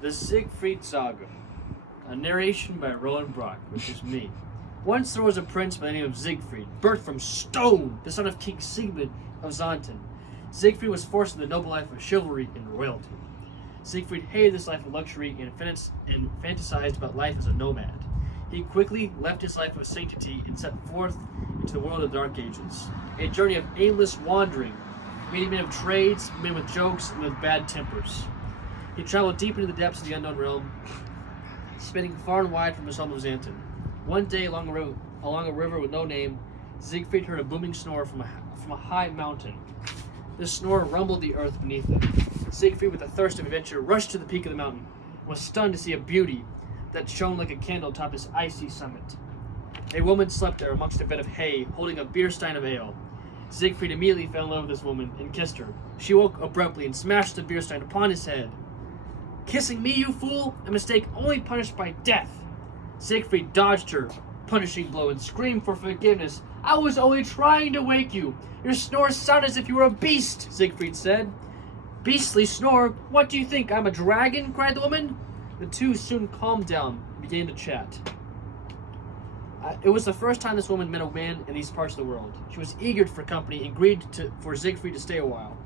The Siegfried Saga, a narration by Roland Brock, which is me. Once there was a prince by the name of Siegfried, birthed from stone, the son of King Siegmund of Xanten. Siegfried was forced into the noble life of chivalry and royalty. Siegfried hated this life of luxury and fantasized about life as a nomad. He quickly left his life of sanctity and set forth into the world of the Dark Ages, a journey of aimless wandering, meeting men of trades, men with jokes, and with bad tempers. He traveled deep into the depths of the unknown realm, spinning far and wide from his home of Xanten. One day, along a river with no name, Siegfried heard a booming snore from a high mountain. This snore rumbled the earth beneath him. Siegfried, with the thirst of adventure, rushed to the peak of the mountain and was stunned to see a beauty that shone like a candle atop this icy summit. A woman slept there amongst a bed of hay, holding a beer stein of ale. Siegfried immediately fell in love with this woman and kissed her. She woke abruptly and smashed the beer stein upon his head. "Kissing me, you fool? A mistake only punished by death." Siegfried dodged her punishing blow and screamed for forgiveness. "I was only trying to wake you. Your snores sound as if you were a beast," Siegfried said. "Beastly snore? What do you think, I'm a dragon?" cried the woman. The two soon calmed down and began to chat. It was the first time this woman met a man in these parts of the world. She was eager for company and agreed for Siegfried to stay a while.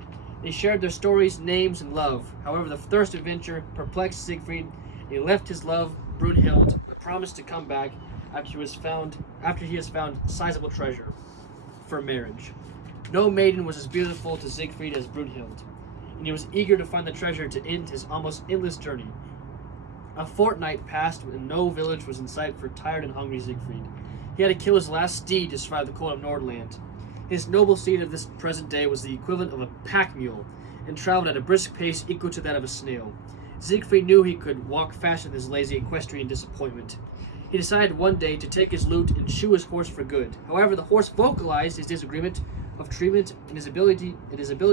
They shared their stories, names, and love. However, the thirst of adventure perplexed Siegfried, and he left his love, Brunhild, but promised to come back after he has found sizable treasure for marriage. No maiden was as beautiful to Siegfried as Brunhild, and he was eager to find the treasure to end his almost endless journey. A fortnight passed and no village was in sight for tired and hungry Siegfried. He had to kill his last steed to survive the cold of Nordland. His noble steed of this present day was the equivalent of a pack mule, and traveled at a brisk pace equal to that of a snail. Siegfried knew he could walk faster than his lazy equestrian disappointment. He decided one day to take his lute and shoe his horse for good. However, the horse vocalized his disagreement of treatment, and his ability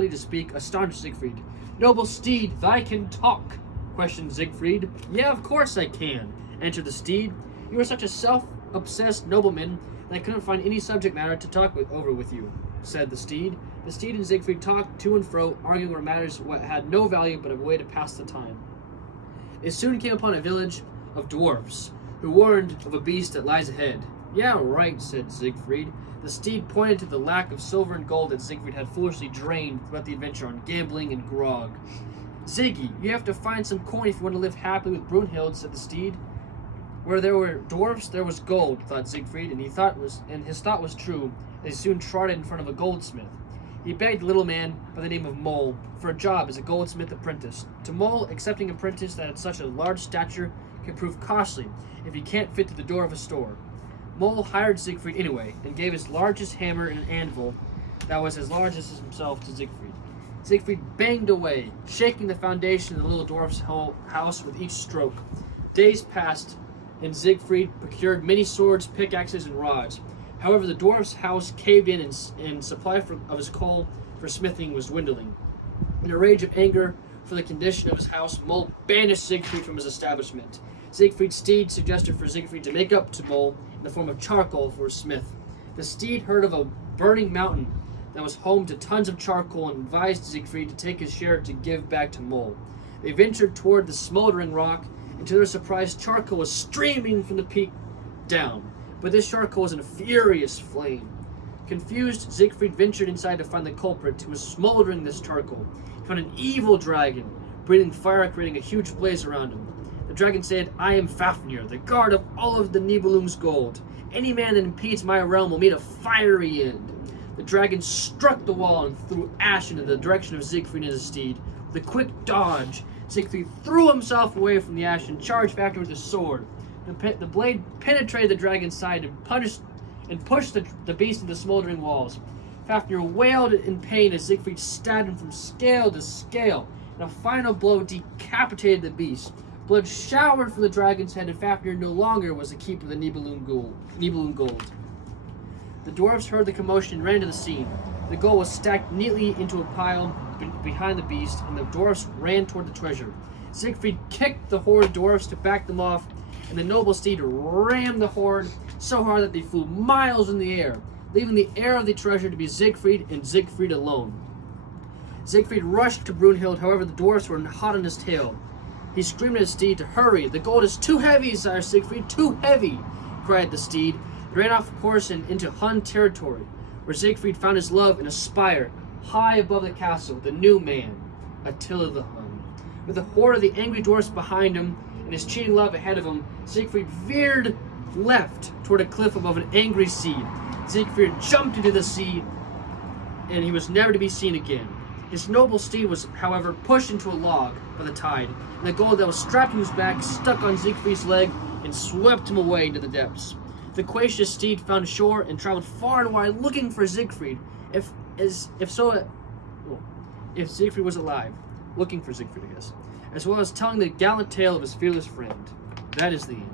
to speak astonished Siegfried. "Noble steed, thy can talk?" questioned Siegfried. "Yeah, of course I can," answered the steed. "You are such a self-obsessed nobleman that I couldn't find any subject matter to talk over with you," said the steed. The steed and Siegfried talked to and fro, arguing over matters what had no value but a way to pass the time. They soon came upon a village of dwarfs, who warned of a beast that lies ahead. "Yeah, right," said Siegfried. The steed pointed to the lack of silver and gold that Siegfried had foolishly drained throughout the adventure on gambling and grog. "Ziggy, you have to find some coin if you want to live happily with Brunhild," said the steed. Where there were dwarfs, there was gold, thought Siegfried, and his thought was true, as he soon trotted in front of a goldsmith. He begged a little man by the name of Mole for a job as a goldsmith apprentice. To Mole, accepting an apprentice that had such a large stature could prove costly if he can't fit through the door of a store. Mole hired Siegfried anyway, and gave his largest hammer and an anvil that was as large as himself to Siegfried. Siegfried banged away, shaking the foundation of the little dwarf's house with each stroke. Days passed, and Siegfried procured many swords, pickaxes, and rods. However, the dwarf's house caved in, and supply of his coal for smithing was dwindling. In a rage of anger for the condition of his house, Mole banished Siegfried from his establishment. Siegfried's steed suggested for Siegfried to make up to Mole in the form of charcoal for a smith. The steed heard of a burning mountain that was home to tons of charcoal and advised Siegfried to take his share to give back to Mole. They ventured toward the smoldering rock, and to their surprise, charcoal was streaming from the peak down. But this charcoal was in a furious flame. Confused, Siegfried ventured inside to find the culprit who was smoldering this charcoal. He found an evil dragon, breathing fire, creating a huge blaze around him. The dragon said, "I am Fafnir, the guard of all of the Nibelung's gold. Any man that impedes my realm will meet a fiery end." The dragon struck the wall and threw ash into the direction of Siegfried and his steed. With a quick dodge, Siegfried threw himself away from the ash and charged Fafnir with his sword. The blade penetrated the dragon's side and pushed the beast into the smoldering walls. Fafnir wailed in pain as Siegfried stabbed him from scale to scale, and a final blow decapitated the beast. Blood showered from the dragon's head, and Fafnir no longer was the keeper of the Nibelung gold. The dwarves heard the commotion and ran to the scene. The gold was stacked neatly into a pile behind the beast, and the dwarves ran toward the treasure. Siegfried kicked the horde dwarves to back them off, and the noble steed rammed the horde so hard that they flew miles in the air, leaving the heir of the treasure to be Siegfried and Siegfried alone. Siegfried rushed to Brunhild, however the dwarfs were hot on his tail. He screamed at his steed to hurry. The gold is too heavy, Sire Siegfried, too heavy, cried the steed. He ran off course and into Hun territory, where Siegfried found his love in a spire high above the castle, the new man, Attila the Hun. With a horde of the angry dwarfs behind him and his cheating love ahead of him, Siegfried veered left toward a cliff above an angry sea. Siegfried jumped into the sea, and he was never to be seen again. His noble steed was, however, pushed into a log by the tide, and the gold that was strapped to his back stuck on Siegfried's leg and swept him away into the depths. The quacious steed found shore and traveled far and wide looking for Siegfried, if Siegfried was alive, looking for Siegfried, I guess, as well as telling the gallant tale of his fearless friend. That is the end.